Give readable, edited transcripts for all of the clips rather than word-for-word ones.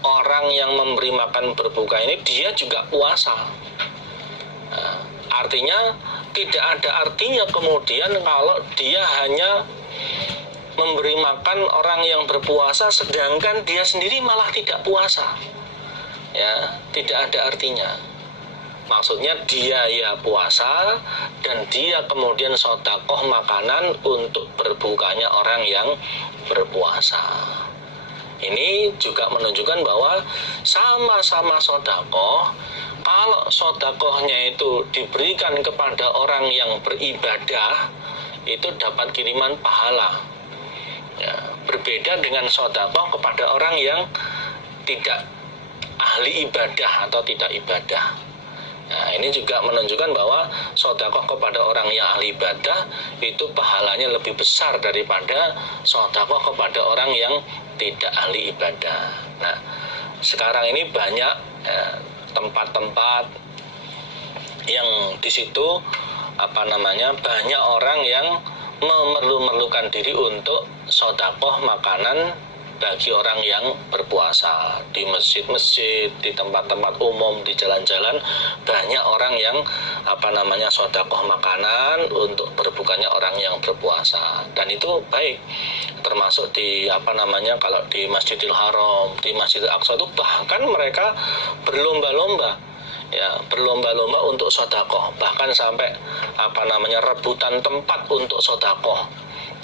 orang yang memberi makan berbuka ini dia juga puasa. Nah, artinya tidak ada artinya kemudian kalau dia hanya memberi makan orang yang berpuasa sedangkan dia sendiri malah tidak puasa. Ya, tidak ada artinya. Maksudnya dia ya puasa dan dia kemudian sedekah makanan untuk berbukanya orang yang berpuasa. Ini juga menunjukkan bahwa sama-sama sedekah, kalau sedekahnya itu diberikan kepada orang yang beribadah, itu dapat kiriman pahala. Ya, berbeda dengan sedekah kepada orang yang tidak ahli ibadah atau tidak ibadah. Nah, ini juga menunjukkan bahwa sedekah kepada orang yang ahli ibadah itu pahalanya lebih besar daripada sedekah kepada orang yang tidak ahli ibadah. Nah, sekarang ini banyak tempat-tempat yang di situ banyak orang yang memerlukan diri untuk sedekah makanan bagi orang yang berpuasa. Di masjid-masjid, di tempat-tempat umum, di jalan-jalan banyak orang yang sedekah makanan untuk berbukanya orang yang berpuasa. Dan itu baik, termasuk di kalau di Masjidil Haram, di Masjidil Aqsa itu bahkan mereka berlomba-lomba, ya, berlomba-lomba untuk sedekah, bahkan sampai rebutan tempat untuk sedekah.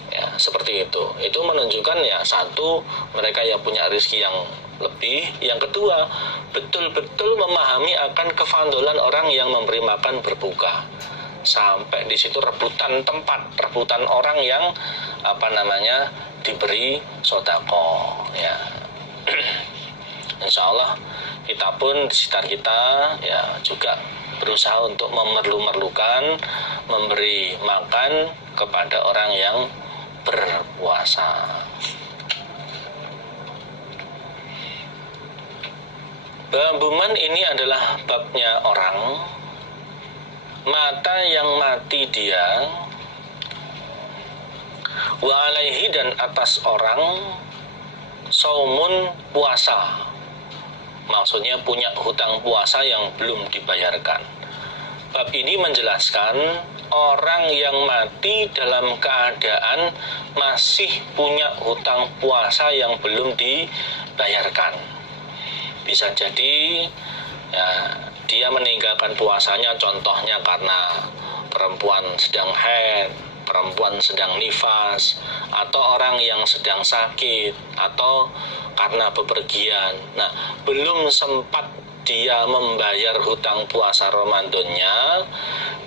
Ya, seperti itu. Itu menunjukkan ya, satu, mereka yang punya rezeki yang lebih, yang kedua, betul-betul memahami akan kefandolan orang yang memberi makan berbuka. Sampai di situ rebutan tempat, rebutan orang yang diberi sedekah, ya. Insya Allah kita pun di sekitar kita ya juga berusaha untuk memerlukan memberi makan kepada orang yang berpuasa. Babuman ini adalah babnya orang mata yang mati dia, wa alaihi dan atas orang, saumun puasa, maksudnya punya hutang puasa yang belum dibayarkan. Bab ini menjelaskan orang yang mati dalam keadaan masih punya hutang puasa yang belum dibayarkan. Bisa jadi ya, dia meninggalkan puasanya contohnya karena perempuan sedang haid, perempuan sedang nifas, atau orang yang sedang sakit, atau karena bepergian. Nah, belum sempat dia membayar hutang puasa Ramadannya,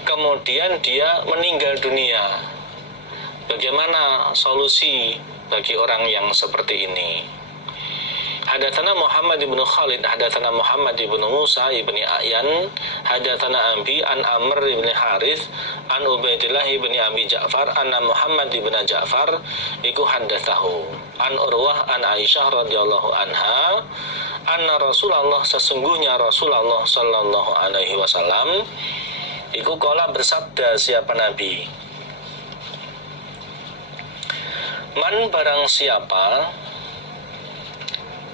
kemudian dia meninggal dunia. Bagaimana solusi bagi orang yang seperti ini? Hadatsana Muhammad ibn Khalid, hadatsana Muhammad ibn Musa ibn A'yan, hadatsana Abi an Amr ibn Harith, an Ubaidillah ibn Abi Ja'far, anna Muhammad ibn Ja'far iku hadatsahu an Urwah an Aisyah radhiyallahu anha, anna Rasulullah, sesungguhnya Rasulullah sallallahu alaihi wasallam iku qala bersabda, siapa Nabi, man barang siapa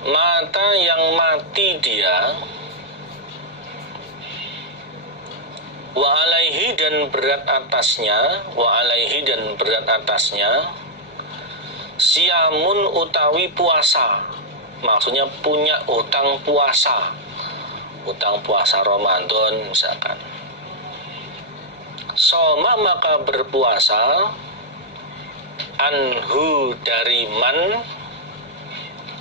mata yang mati dia, wa alaihi dan berat atasnya, wa alaihi dan berat atasnya, siamun utawi puasa, maksudnya punya hutang puasa Ramadan misalkan. Soma maka berpuasa, anhu dari man,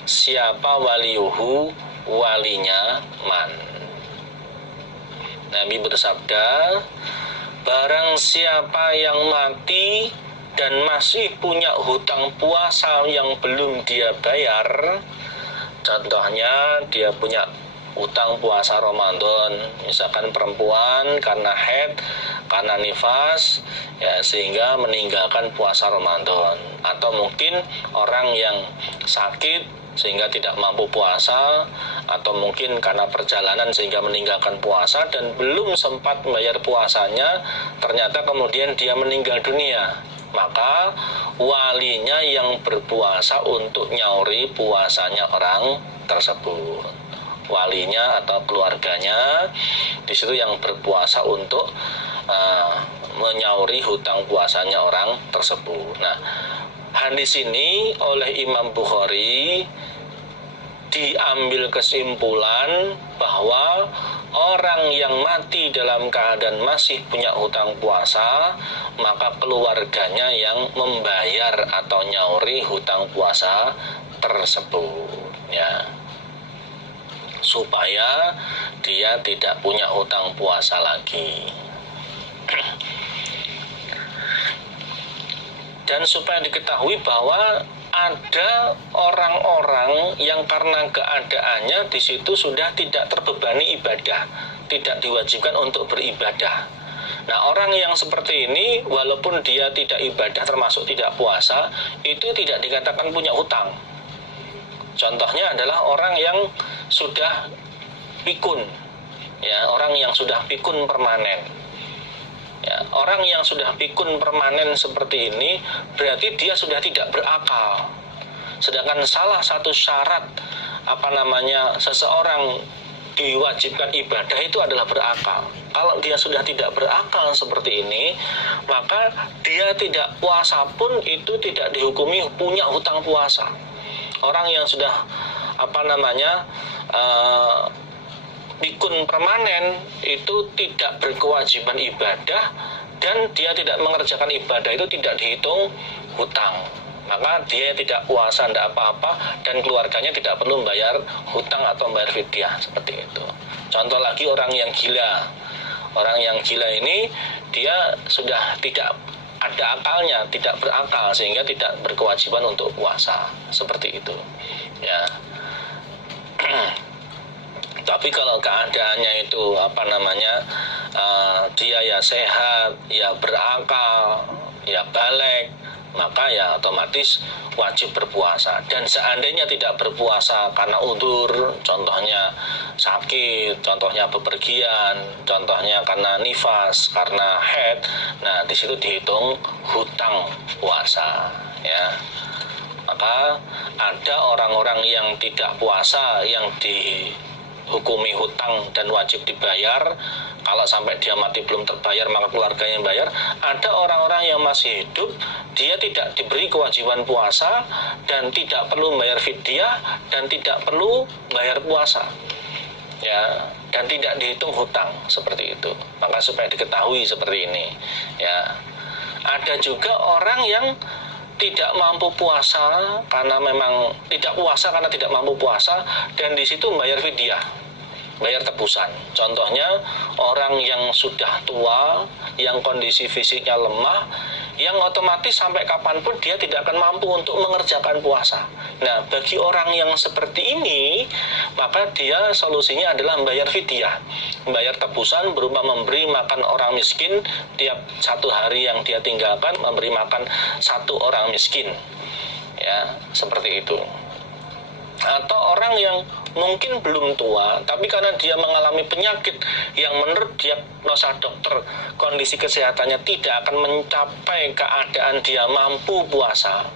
siapa, waliyuhu walinya man. Nabi bersabda, barang siapa yang mati dan masih punya hutang puasa yang belum dia bayar, contohnya dia punya hutang puasa Ramadan, misalkan perempuan karena haid, karena nifas, ya, sehingga meninggalkan puasa Ramadan, atau mungkin orang yang sakit sehingga tidak mampu puasa, atau mungkin karena perjalanan sehingga meninggalkan puasa dan belum sempat membayar puasanya, ternyata kemudian dia meninggal dunia. maka walinya yang berpuasa untuk nyauri puasanya orang tersebut. Walinya atau keluarganya di situ yang berpuasa untuk menyauri hutang puasanya orang tersebut. Nah, hadis ini oleh Imam Bukhari diambil kesimpulan bahwa orang yang mati dalam keadaan masih punya hutang puasa, maka keluarganya yang membayar atau nyauri hutang puasa tersebut, ya, supaya dia tidak punya hutang puasa lagi. Dan supaya diketahui bahwa ada orang-orang yang karena keadaannya di situ sudah tidak terbebani ibadah, tidak diwajibkan untuk beribadah. Nah, orang yang seperti ini walaupun dia tidak ibadah termasuk tidak puasa, itu tidak dikatakan punya hutang. Contohnya adalah orang yang sudah pikun, ya, orang yang sudah pikun permanen. Ya, orang yang sudah pikun permanen seperti ini berarti dia sudah tidak berakal. Sedangkan salah satu syarat seseorang diwajibkan ibadah itu adalah berakal. Kalau dia sudah tidak berakal seperti ini, maka dia tidak puasa pun itu tidak dihukumi punya hutang puasa. Orang yang sudah pikun permanen itu tidak berkewajiban ibadah dan dia tidak mengerjakan ibadah itu tidak dihitung hutang, maka dia tidak puasa, tidak apa-apa, dan keluarganya tidak perlu membayar hutang atau membayar fidyah seperti itu. Contoh lagi orang yang gila ini dia sudah tidak ada akalnya, tidak berakal sehingga tidak berkewajiban untuk puasa seperti itu, ya. Tapi kalau keadaannya itu dia ya sehat, ya berakal, ya balik, maka ya otomatis wajib berpuasa. Dan seandainya tidak berpuasa karena udzur, contohnya sakit, contohnya bepergian, contohnya karena nifas, karena haid, nah di situ dihitung hutang puasa, ya. Maka ada orang-orang yang tidak puasa yang dihukumi hutang dan wajib dibayar. Kalau sampai dia mati belum terbayar maka keluarganya yang bayar. Ada orang-orang yang masih hidup, dia tidak diberi kewajiban puasa dan tidak perlu membayar fidyah dan tidak perlu bayar puasa, ya, dan tidak dihitung hutang seperti itu. Maka supaya diketahui seperti ini, ya. Ada juga orang yang tidak mampu puasa karena memang tidak puasa karena tidak mampu puasa dan di situ membayar fidyah, bayar tebusan. Contohnya orang yang sudah tua, yang kondisi fisiknya lemah, yang otomatis sampai kapanpun dia tidak akan mampu untuk mengerjakan puasa. Nah, bagi orang yang seperti ini, maka dia solusinya adalah membayar fidyah, membayar tebusan berupa memberi makan orang miskin tiap satu hari yang dia tinggalkan, memberi makan satu orang miskin, ya, seperti itu. Atau orang yang mungkin belum tua, tapi karena dia mengalami penyakit yang menurut diagnosa dokter kondisi kesehatannya tidak akan mencapai keadaan dia mampu puasa,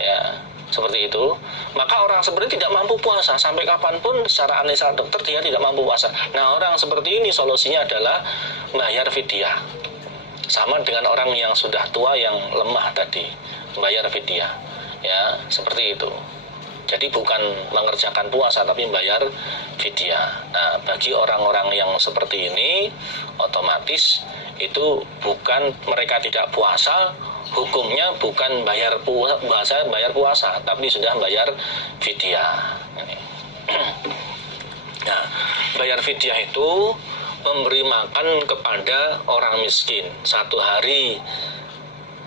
ya, seperti itu, maka orang seperti tidak mampu puasa sampai kapanpun secara analisa dokter dia tidak mampu puasa. Nah, orang seperti ini solusinya adalah bayar fidyah, sama dengan orang yang sudah tua yang lemah tadi, bayar fidyah, ya, seperti itu. Jadi bukan mengerjakan puasa tapi membayar fidyah. Nah, bagi orang-orang yang seperti ini otomatis itu bukan mereka tidak puasa, hukumnya bukan bayar puasa tapi sudah bayar fidyah. Nah, bayar fidyah itu memberi makan kepada orang miskin. Satu hari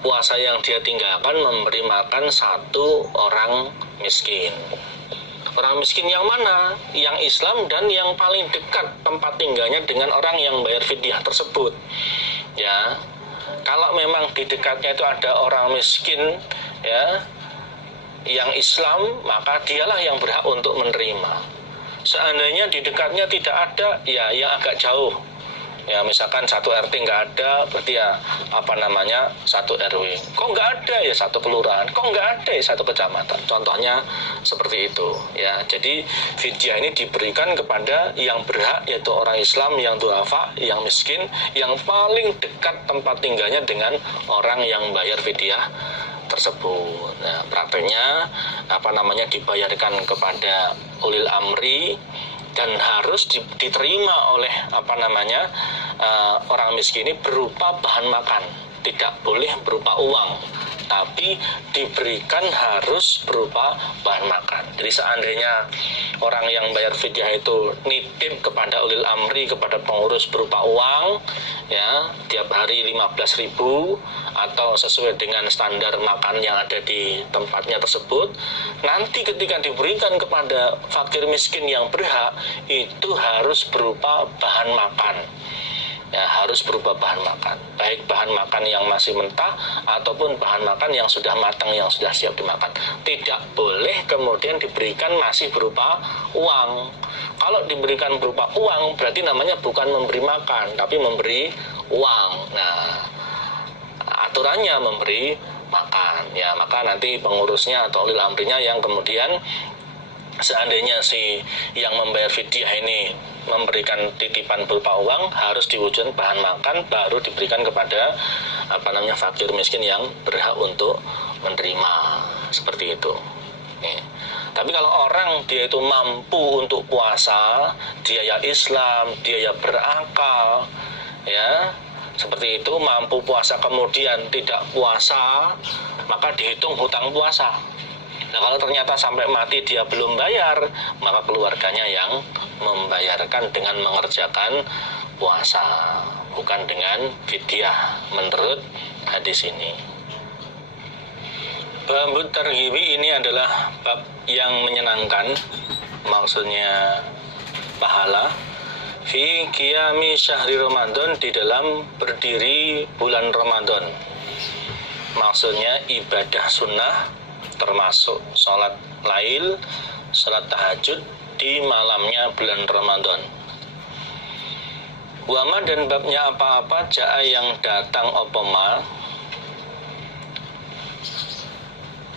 puasa yang dia tinggalkan memberi makan satu orang miskin. Orang miskin yang mana? Yang Islam dan yang paling dekat tempat tinggalnya dengan orang yang bayar fidyah tersebut, ya. Kalau memang di dekatnya itu ada orang miskin, ya, yang Islam, maka dialah yang berhak untuk menerima. Seandainya di dekatnya tidak ada, ya, yang agak jauh, Ya misalkan satu RT nggak ada, berarti ya satu RW. Kok nggak ada ya satu kelurahan? Kok nggak ada ya satu kecamatan? Contohnya seperti itu. Ya, jadi fidyah ini diberikan kepada yang berhak, yaitu orang Islam yang duafa, yang miskin, yang paling dekat tempat tinggalnya dengan orang yang bayar fidyah tersebut. Nah, prakteknya dibayarkan kepada ulil amri dan harus diterima oleh orang miskin ini berupa bahan makan, tidak boleh berupa uang, tapi diberikan harus berupa bahan makan. Jadi seandainya orang yang bayar fidyah itu nitip kepada ulil amri, kepada pengurus berupa uang, ya tiap hari 15.000 atau sesuai dengan standar makan yang ada di tempatnya tersebut, nanti ketika diberikan kepada fakir miskin yang berhak, itu harus berupa bahan makan. Ya, harus berupa bahan makan, baik bahan makan yang masih mentah ataupun bahan makan yang sudah matang, yang sudah siap dimakan. Tidak boleh kemudian diberikan masih berupa uang. Kalau diberikan berupa uang berarti namanya bukan memberi makan, tapi memberi uang. Nah, aturannya memberi makan. Ya, maka nanti pengurusnya atau ulil amrinya yang kemudian seandainya si yang membayar fidyah ini memberikan titipan berupa uang, harus diwujudkan bahan makan baru diberikan kepada fakir miskin yang berhak untuk menerima, seperti itu. Tapi kalau orang dia itu mampu untuk puasa, dia ya Islam, dia ya berakal, ya seperti itu, mampu puasa kemudian tidak puasa, maka dihitung hutang puasa. Nah, kalau ternyata sampai mati dia belum bayar, maka keluarganya yang membayarkan dengan mengerjakan puasa, bukan dengan fidyah menurut hadis ini. Babut targhibi ini adalah bab yang menyenangkan, maksudnya pahala fi qiyami syahri Ramadan, di dalam berdiri bulan Ramadan. Maksudnya ibadah sunnah termasuk sholat lail, sholat tahajud di malamnya bulan Ramadan. Wama, dan babnya apa-apa ja'a yang datang opoma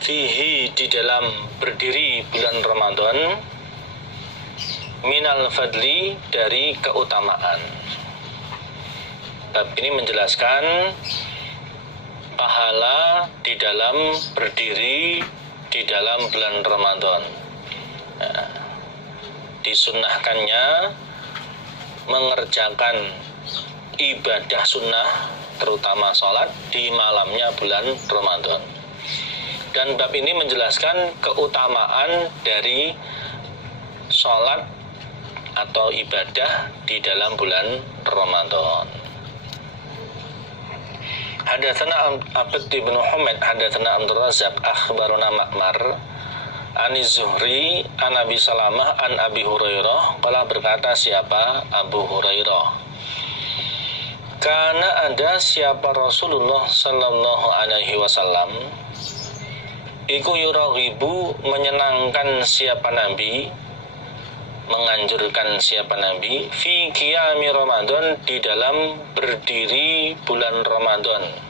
fihi, di dalam berdiri bulan Ramadan, minal fadli, dari keutamaan. Bab ini menjelaskan pahala di dalam berdiri di dalam bulan Ramadan. Nah, disunnahkannya mengerjakan ibadah sunnah, terutama sholat di malamnya bulan Ramadan. Dan bab ini menjelaskan keutamaan dari sholat atau ibadah di dalam bulan Ramadan. Hadatsana Abd bin Humaid hadatsana Abdul Razzaq akhbarana Ma'mar Ani Zuhri an Abi Salamah an Abi Hurairah, qala, berkata siapa Abu Hurairah, karena ada siapa Rasulullah sallallahu alaihi wasallam iku yuraghibu, menyenangkan siapa Nabi, menganjurkan siapa Nabi, fi qiyami Ramadan, di dalam berdiri bulan Ramadan,